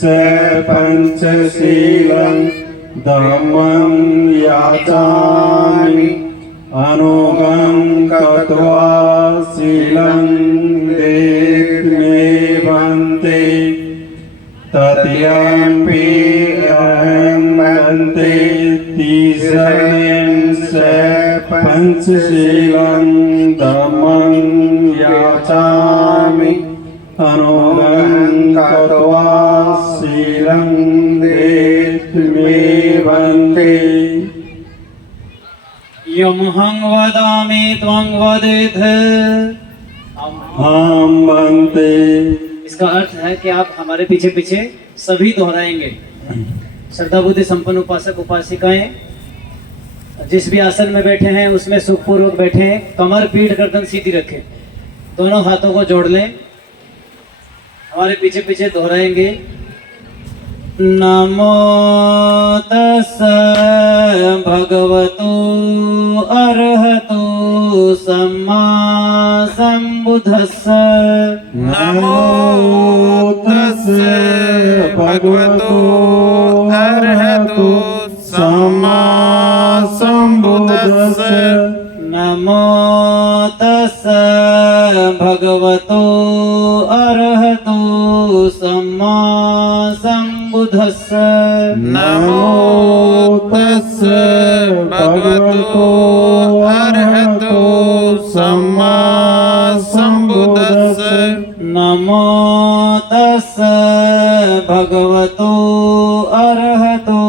स पंचशीलं धम्मं याचामि अनुगं कृत्वा शीलं देमे भन्ते तत्यपि अहं भन्ते तीसरेण स पंचशीलं धम्मं याचामि अनुगं कृत्वा शीलं देमे भन्ते यमहं वदामि त्वं वदेथ हम बनते। इसका अर्थ है कि आप हमारे पीछे पीछे सभी दोहराएंगे। श्रद्धा बुद्धि संपन्न उपासक उपासिकाएं जिस भी आसन में बैठे हैं उसमें सुखपूर्वक बैठे हैं, कमर पीठ गर्दन सीधी रखें, दोनों हाथों को जोड़ लें, हमारे पीछे पीछे दोहराएंगे। नमो तस्सै भगवतो अरहतो सम्मा सम्बुद्धस्सै। नमो तस्सै भगवतो अरहतो सम्मा सम्बुद्धस्सै। नमो तस्सै भगवतो अरहतो सम्मा सम्बुद्धस्सै। नमो तस्सै भगवतो अरहतो सम्मा सम्बुद्धस्सै। नमो तस्सै भगवतो अरहतो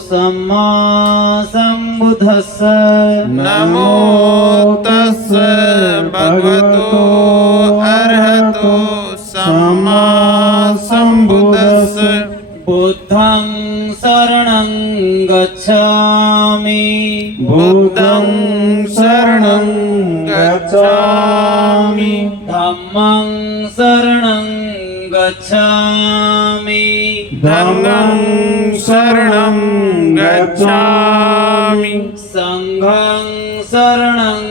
सम्मा सम्बुद्धस्सै। नमो तस्सै भगवतो अरहतो सम्मा सम्बुद्धस्सै। बुद्धं शरणं गच्छामि बुद्धं शरणं गच्छामि धम्मं शरणं गच्छामि धम्मं शरणं गच्छामि संघं शरणं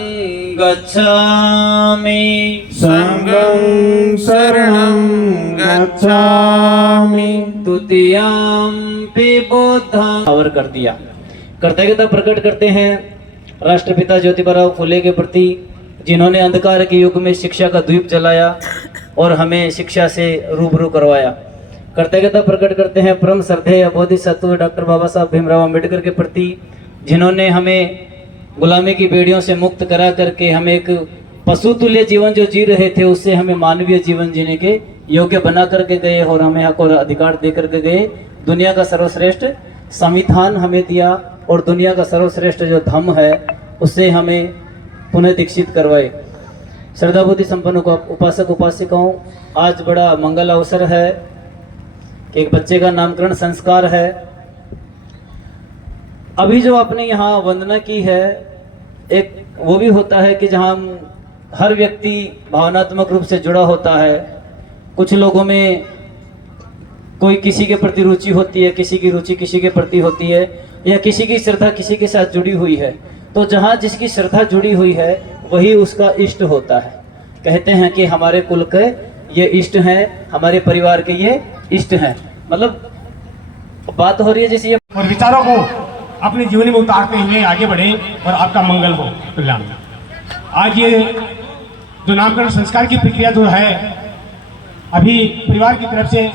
गच्छामि संघं शरणं गच्छामि। द्वितीयंपि बुद्धं कवर कर दिया। कृतज्ञता प्रकट करते हैं राष्ट्रपिता ज्योतिबा फुले के प्रति, जिन्होंने अंधकार के युग में शिक्षा का द्वीप जलाया और हमें शिक्षा से रूबरू करवाया। कृतज्ञता प्रकट करते हैं परम श्रद्धेय बोधिसत्व डॉक्टर बाबा साहब भीमराव अम्बेडकर के प्रति, जिन्होंने हमें गुलामी की बेड़ियों से मुक्त करा करके हमें एक पशु तुल्य जीवन जो जी रहे थे उससे हमें मानवीय जीवन जीने के योग्य बना करके गए और हमें हक और अधिकार दे करके गए। दुनिया का सर्वश्रेष्ठ संविधान हमें दिया और दुनिया का सर्वश्रेष्ठ जो धम्म है उससे हमें पुनः दीक्षित करवाए। श्रद्धा बुद्धि संपन्न उपासक उपासिकाओं, आज बड़ा मंगल अवसर है कि एक बच्चे का नामकरण संस्कार है। अभी जो आपने यहाँ वंदना की है, एक वो भी होता है कि जहाँ हर व्यक्ति भावनात्मक रूप से जुड़ा होता है। कुछ लोगों में कोई किसी के प्रति रुचि होती है, किसी की रुचि किसी के प्रति होती है, या किसी की श्रद्धा किसी के साथ जुड़ी हुई है। तो जहाँ जिसकी श्रद्धा जुड़ी हुई है वही उसका इष्ट होता है। कहते हैं कि हमारे कुल के ये इष्ट हैं, हमारे परिवार के ये इष्ट हैं। मतलब बात हो रही है जैसे ये और विचारों को अपने जीवन में उतारते हुए आगे बढ़े और आपका मंगल हो कल्याण। आज ये जो नामकरण संस्कार की प्रक्रिया जो है, अभी परिवार की तरफ से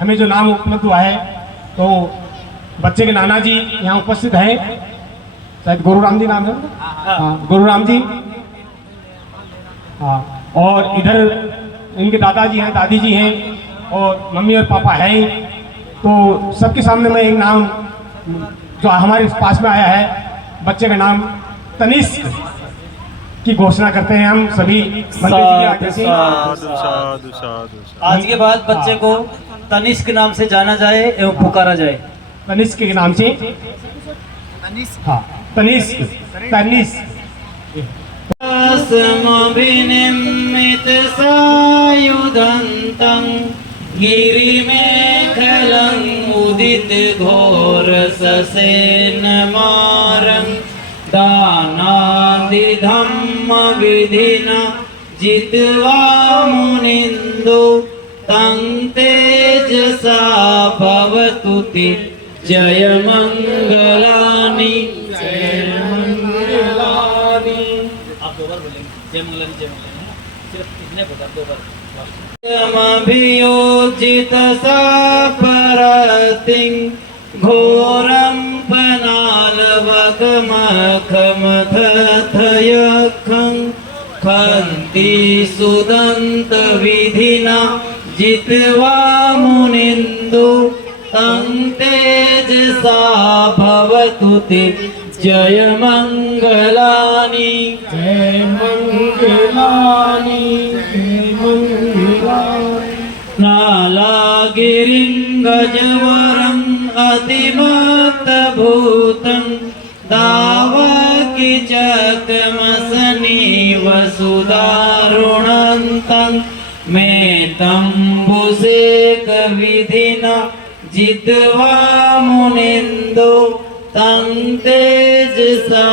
हमें जो नाम उपलब्ध हुआ है, तो बच्चे के नाना जी यहाँ उपस्थित हैं, शायद गुरुराम जी नाम है। हाँ, गुरुराम जी। हाँ, और इधर इनके दादाजी हैं, दादी जी हैं और मम्मी और पापा हैं। तो सबके सामने मैं एक नाम जो हमारे पास में आया है, बच्चे का नाम तनिष्क की घोषणा करते हैं हम सभी। आज के बाद बच्चे को तनिष्क नाम से जाना जाए एवं पुकारा जाए। तनिष्क के नाम से। हाँ, तनिष्क, तनिष्क। समभिनिमित सायुधन्तं गिरिमेखलं उदित घोर ससेनमारं दानादि धम्म विधिना जित्वा मुनिन्दो तं तेजसा ते जय मंगलानि आप दो बार बोलेंगे जय मंगलानि सिर्फ इतने बता दो बार अभियोजित सापरतिं घोरं पनालवकमखमथथयखं खन्ति सुदन्त विधिना जित्वा मुनिन्दु तं तेजसा भवतु ते जय मंगलानि जय मंगलानि जय मंगलानि नालागिरिं गजवरं अतिमत्तभूतं दावकीचकमसनीव सुदारुणन्तं मेतम्बुसेकविधिना जित्वा मुनिन्दो तं तेजसा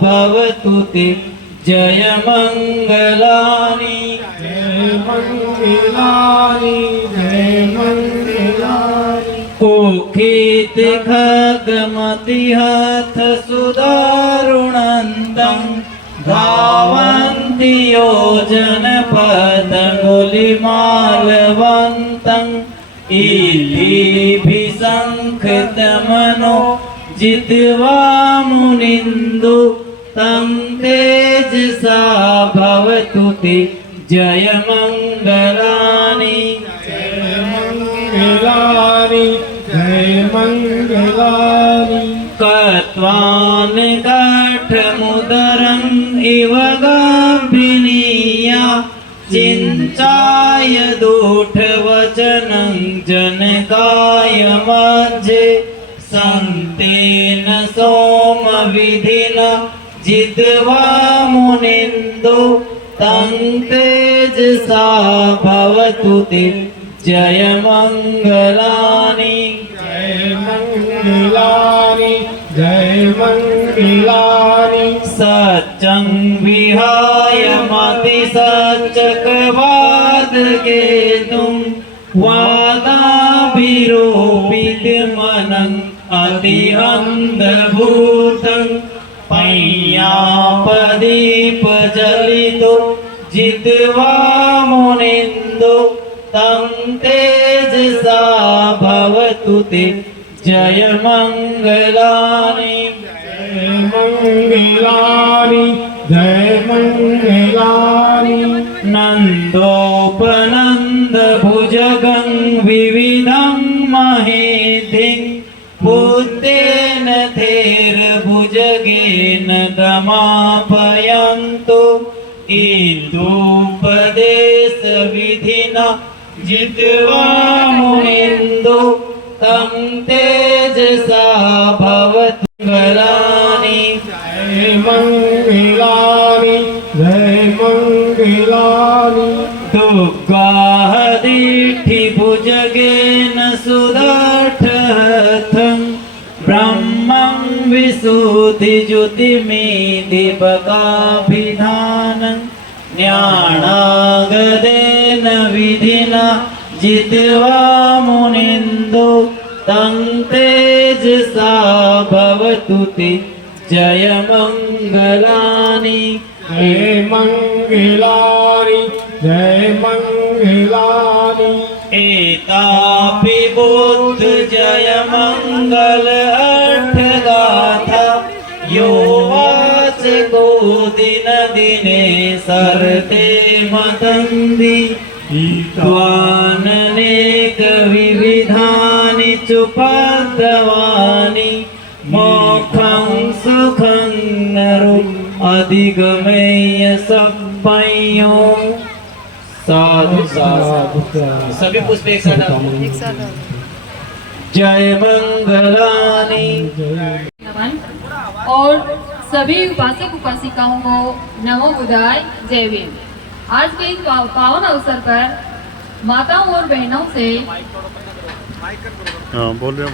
भवतु ते जय मंगलानि जय मंगलानि जय मंगलानि कुखित खगमतिहथ सुदारुणन्तं धावन्ति योजनपदगुलिमालवन्तं इलिभिसङ्कृतमनो जित्वा मुनिन्दु तं तेजसा भवतु ते जय मंगलानि जय मंगलानि जय मंगलानि कत्वान् काठमुदरम् इव गाभिनीया चिञ्चाय दूढवचनं जनकाय मध्ये सन्तेन सोमविधिना जित्वा मुनिन्दो तं तेजसा भवतु ते जय मंगलानि जय मंगलानि जय मंगलानि सत्यं विहाय मति सच्चकवाद केतुं वादाभिरोपितमनं अति अन्धभूतं पय्यापदीपजलितो जित्वा मुनिन्दो तं तेजसा भवतु ते जय मंगलानि जय मंगलानि जय मंगलानि नन्दोपनन्द भुजगं विविधं महेधिं पुत्रेण थेर्भुजगेन दमापयन्तु इन्दुपदेशविधिना जित्वा मुनिन्दो तं तेजसा भवतु मंगलानि जय मंगलानि जय मंगलानि दुर्गाहदिठिभुजगेन सुदर्थहथं ब्रह्मं विशुद्धिज्योतिमेधिपकाभिधानं ज्ञानागदेन विधिना जित्वा मुनिन्दो तं तेजसा भवतु ते जय मंगलानि जय मंगलानि जय मंगलानि एतापि बुद्ध जय मंगल अर्थगाथा यो वाचको दिन दिने सरते मतन्ति त्वाननेक विविधानि चुपद्रवानि मोक्षं सुखं नरो अधिगमय सब्बयो साधु साधु सभी पुष्प एक साथ जय मंगलानि नमन और सभी उपासक उपासिकाओं को नमो बुधाय जय भीम। आज के इस पावन अवसर पर माताओं और बहनों से हाँ बोल रहे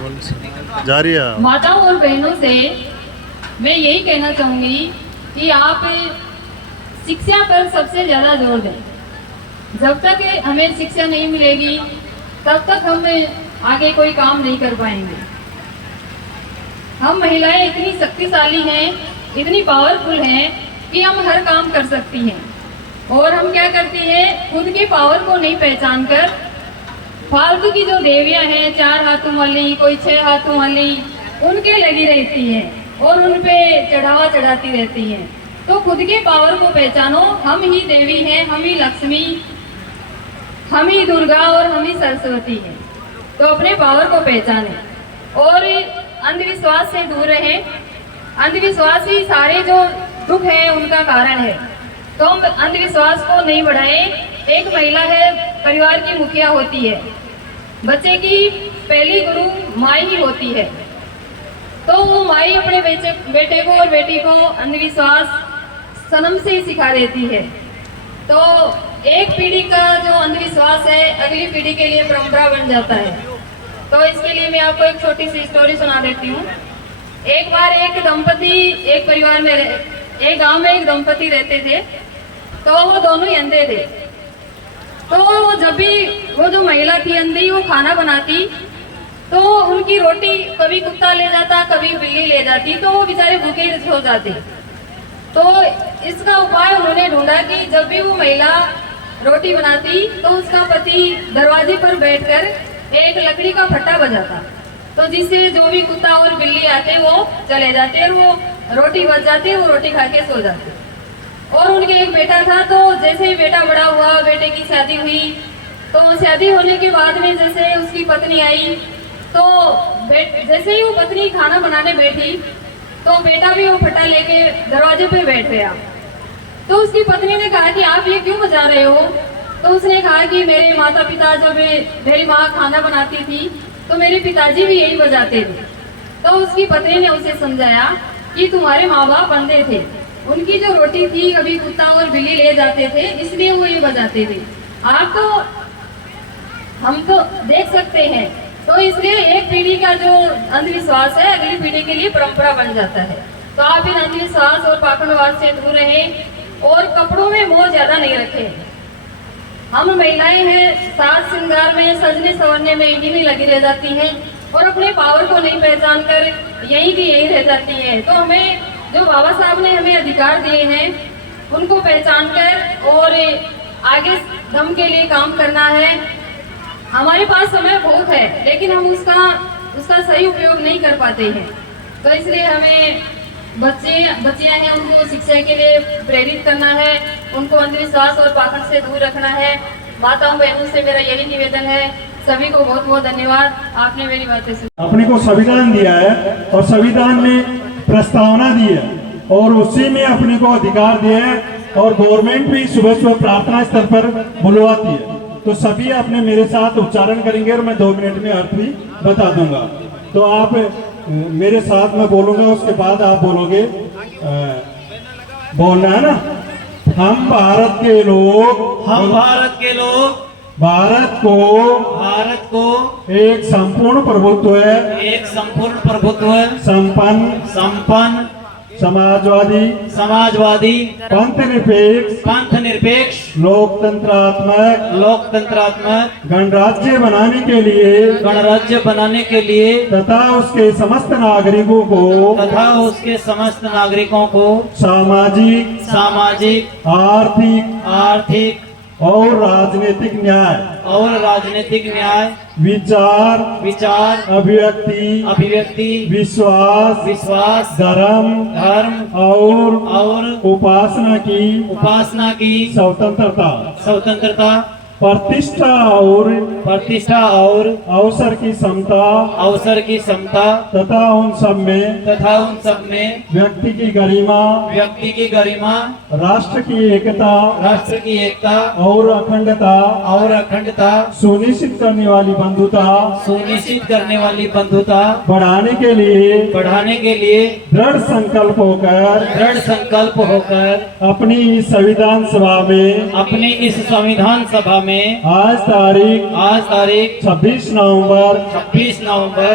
जा रही है माताओं और बहनों से मैं यही कहना चाहूँगी कि आप शिक्षा पर सबसे ज़्यादा जोर दें। जब तक हमें शिक्षा नहीं मिलेगी तब तक हम आगे कोई काम नहीं कर पाएंगे। हम महिलाएं इतनी शक्तिशाली हैं, इतनी पावरफुल हैं कि हम हर काम कर सकती हैं। और हम क्या करती हैं, खुद की पावर को नहीं पहचान कर फालतू की जो देवियां हैं, 4 हाथों वाली, कोई 6 हाथों वाली, उनके लगी रहती हैं और उन पे चढ़ावा चढ़ाती रहती हैं। तो खुद के पावर को पहचानो, हम ही देवी हैं, हम ही लक्ष्मी, हम ही दुर्गा और हम ही सरस्वती हैं। तो अपने पावर को पहचाने और अंधविश्वास से दूर रहें। अंधविश्वास ही सारे जो दुख है उनका कारण है। तो हम अंधविश्वास को नहीं बढ़ाएं। एक महिला है, परिवार की मुखिया होती है, बच्चे की पहली गुरु माँ ही होती है। तो वो माँ अपने बेटे को और बेटी को अंधविश्वास सनम से ही सिखा देती है। तो एक पीढ़ी का जो अंधविश्वास है अगली पीढ़ी के लिए परंपरा बन जाता है। तो इसके लिए मैं आपको एक छोटी सी स्टोरी सुना देती हूँ। एक बार एक दंपति एक परिवार में एक गांव में एक दंपति रहते थे। तो वो दोनों ही अंधे थे। तो जब भी वो जो महिला थी अंधी, वो खाना बनाती तो उनकी रोटी कभी कुत्ता ले जाता, कभी बिल्ली ले जाती, तो वो बेचारे भूखे सो जाते। तो इसका उपाय उन्होंने ढूंढा कि जब भी वो महिला रोटी बनाती तो उसका पति दरवाजे पर बैठकर एक लकड़ी का फट्टा बजाता, तो जिससे जो भी कुत्ता और बिल्ली आते वो चले जाते और वो रोटी बच जाती, वो रोटी खा के सो जाते। और उनके एक बेटा था। तो जैसे ही बेटा बड़ा हुआ, बेटे की शादी हुई, तो शादी होने के बाद में जैसे उसकी पत्नी आई, तो जैसे ही वो पत्नी खाना बनाने बैठी तो बेटा भी वो फट्टा लेके दरवाजे पे बैठ गया। तो उसकी पत्नी ने कहा कि आप ये क्यों बजा रहे हो? तो उसने कहा कि मेरे माता पिता, जब मेरी माँ खाना बनाती थी तो मेरे पिताजी भी यही बजाते थे। तो उसकी पत्नी ने उसे समझाया कि तुम्हारे माँ बाप अंधे थे, उनकी जो रोटी थी कभी कुत्ता और बिल्ली ले जाते थे, इसलिए वो ये बजाते थे। आप तो हम तो देख सकते हैं। तो इसलिए एक पीढ़ी का जो अंधविश्वास है अगली पीढ़ी के लिए परंपरा बन जाता है। तो आप इन अंधविश्वास और पाखंडवाद से दूर रहें और कपड़ों में मोह ज्यादा नहीं रखें। हम महिलाएं हैं, साज श्रृंगार में, सजने संवरने में इन्हीं में लगी रह जाती हैं और अपने पावर को नहीं पहचान कर यहीं की यहीं रह जाती हैं। तो हमें जो बाबा साहब ने हमें अधिकार दिए हैं उनको पहचान कर और आगे दम के लिए काम करना है। हमारे पास समय बहुत है लेकिन हम उसका सही उपयोग नहीं कर पाते हैं। तो इसलिए हमें बच्चियां हैं उनको शिक्षा के लिए प्रेरित करना है, उनको अंधविश्वास और पाखंड से दूर रखना है। माताओं बहनों से मेरा यही निवेदन है। सभी को बहुत बहुत धन्यवाद, आपने मेरी बातें सुनी। अपने को संविधान दिया है और संविधान में प्रस्तावना दी है और उसी में अपने को अधिकार दिए हैं और गवर्नमेंट भी सुबह सुबह प्रार्थना स्थल पर बुलवाती है। तो सभी अपने मेरे साथ उच्चारण करेंगे और मैं 2 मिनट में अर्थ भी बता दूंगा। तो आप मेरे साथ में बोलूंगा, उसके बाद आप बोलोगे। बोलना है ना। हम भारत के लोग, भारत को एक संपूर्ण प्रभुत्व संपन्न समाजवादी पंथ निरपेक्ष लोकतंत्रात्मक गणराज्य बनाने के लिए तथा उसके समस्त नागरिकों को सामाजिक आर्थिक और राजनीतिक न्याय विचार अभिव्यक्ति विश्वास धर्म और उपासना की स्वतंत्रता प्रतिष्ठा और अवसर की समता तथा उन सब में व्यक्ति की गरिमा राष्ट्र की एकता और अखंडता सुनिश्चित करने वाली बंधुता बढ़ाने के लिए दृढ़ संकल्प होकर अपनी इस संविधान सभा में आज तारीख 26 नवंबर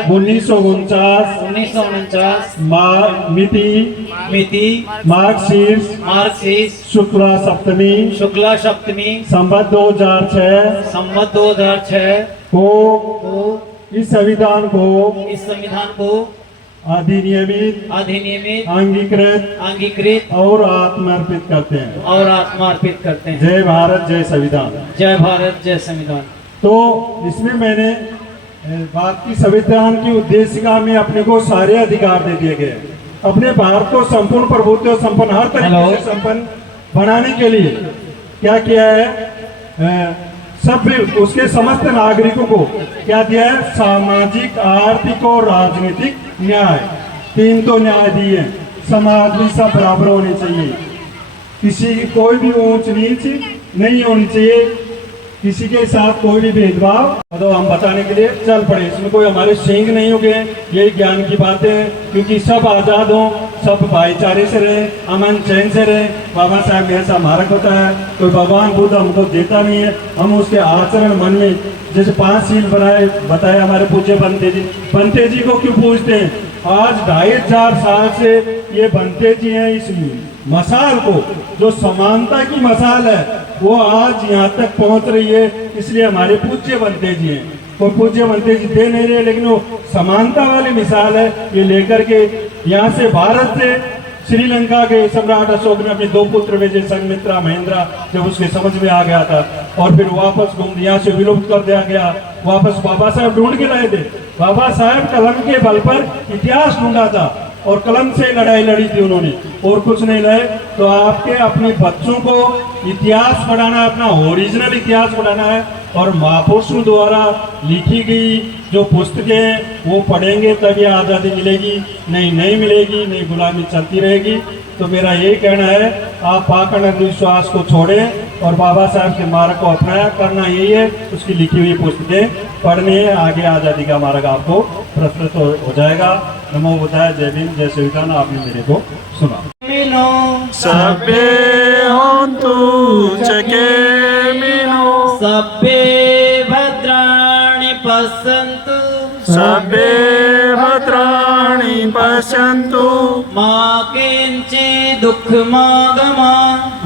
1949 मिति मार्गशीर्ष शुक्ला सप्तमी संवत 2006 को इस संविधान को अधिनियमित अंगीकृत और आत्मर्पित करते हैं। जय भारत जय संविधान। जय भारत जय संविधान। तो इसमें मैंने भारत की संविधान की उद्देशिका में अपने को सारे अधिकार दे दिए गए। अपने भारत को संपूर्ण प्रभुत्व संपन्न हर तरीके से संपन्न बनाने के लिए क्या किया है, सभ्य उसके समस्त नागरिकों को क्या दिया है, सामाजिक आर्थिक और राजनीतिक न्याय, 3 तो न्याय दिए। समाज में सब बराबर होने चाहिए, किसी की कोई भी ऊंच नीच नहीं होनी चाहिए, किसी के साथ कोई भी भेदभाव। तो हम बताने के लिए चल पड़े, इसमें कोई हमारे सिंह नहीं हो गए, यही ज्ञान की बातें हैं। क्योंकि सब आज़ाद हों, सब भाईचारे से रहे, अमन चैन से रहे। बाबा साहब ने ऐसा मार्ग बताया, कोई भगवान बुद्ध हमको देता नहीं है, हम उसके आचरण मन में जैसे 5 सील बताए हमारे पूज्य बनते जी को क्यों पूछते हैं। आज 2500 साल से ये बनते जी हैं, इस मसाल को जो समानता की मसाल है वो आज यहाँ तक पहुँच रही है, इसलिए हमारे पूज्य बनते जी हैं। वो पूज्य बनते जी दे नहीं रहे, लेकिन वो समानता वाली मिसाल है, ये लेकर के यहाँ से भारत से श्रीलंका के सम्राट अशोक ने अपने 2 पुत्र भेजे, संघमित्रा महेंद्रा, जब उसके समझ में आ गया था, और फिर वापस यहाँ से विलुप्त कर दिया गया। वापस बाबा साहब ढूंढ के लाए थे। बाबा साहब कलम के बल पर इतिहास ढूंढा था और कलम से लड़ाई लड़ी थी उन्होंने, और कुछ नहीं लाए। तो आपके अपने बच्चों को इतिहास पढ़ाना है, अपना ओरिजिनल इतिहास पढ़ाना है, और महापुरुषों द्वारा लिखी गई जो पुस्तकें हैं वो पढ़ेंगे तभी आज़ादी मिलेगी, नहीं मिलेगी, नहीं गुलामी चलती रहेगी। तो मेरा यही कहना है, आप पाखंड अंधविश्वास को छोड़ें और बाबा साहब के मार्ग को अपनाया करना यही है। उसकी लिखी हुई पुस्तकें पढ़नी है, आगे आज़ादी का मार्ग आपको प्रस्तुत हो जाएगा। नमो बुद्धाय, जय भीम जय संविधान। आपने मेरे को सुना। सभ्ये होन्तु चकेमिनो, सभ्ये भद्राणि पश्यन्तु, सभ्ये भद्राणि पश्यन्तु, मा किञ्चित् दुःखमागमा,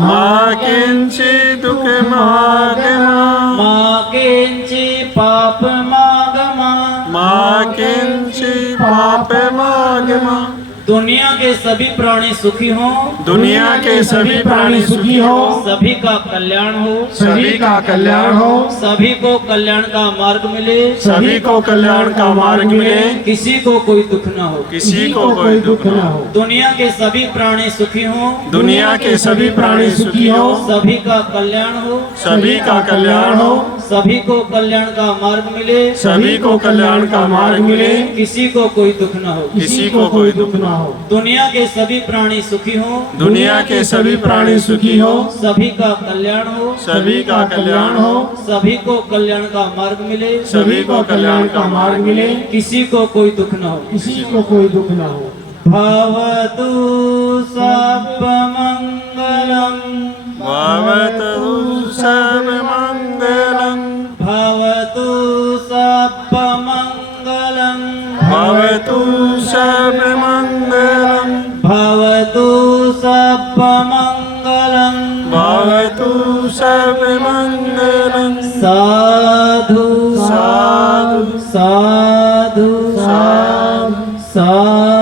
मा किञ्चित् दुःखमागमा, मा किञ्चित् पापमागमा, मा किञ्चित् पापमागमा। दुनिया के सभी प्राणी सुखी हों, दुनिया के सभी प्राणी सुखी हो, सभी का कल्याण हो, सभी का कल्याण हो, सभी को कल्याण का मार्ग मिले, सभी को कल्याण का मार्ग मिले, किसी को कोई दुख न हो, किसी को कोई दुख न हो। दुनिया के सभी प्राणी सुखी हों, दुनिया के सभी प्राणी सुखी हो, सभी का कल्याण हो, सभी का कल्याण हो, सभी को कल्याण का मार्ग मिले, सभी को कल्याण का मार्ग मिले, किसी को कोई दुख न हो, किसी को कोई दुख न हो। दुनिया के सभी प्राणी सुखी हो, दुनिया के सभी प्राणी सुखी हो, सभी का कल्याण हो, सभी का कल्याण हो, सभी को कल्याण का मार्ग मिले, सभी को कल्याण का मार्ग मिले, किसी को कोई दुख न हो, किसी को कोई दुख न हो। भवतु सर्वमङ्गलम्, भवतु सर्वमङ्गलम्, भवतु सर्वमङ्गलम्, भवतु सर्वमङ्गलम्, भवतु सर्वमङ्गलम्, भवतु सर्वमङ्गलम्। साधु साधु साधु साधु साधु